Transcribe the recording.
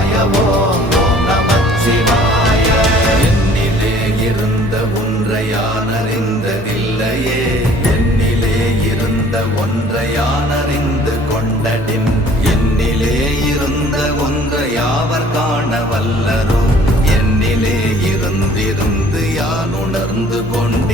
சிவாய ஓம் ஓம் நமச்சிவாய. என்னிலே இருந்த ஒன்றை யான் அறிந்ததில்லையே, என்னிலே இருந்த ஒன்றை யான் அறிந்து கொண்டடின், என்னிலே இருந்த ஒன்றை யாவர் காண வல்லரோ, என்னிலே இருந்திருந்து யான் உணர்ந்து கொண்டு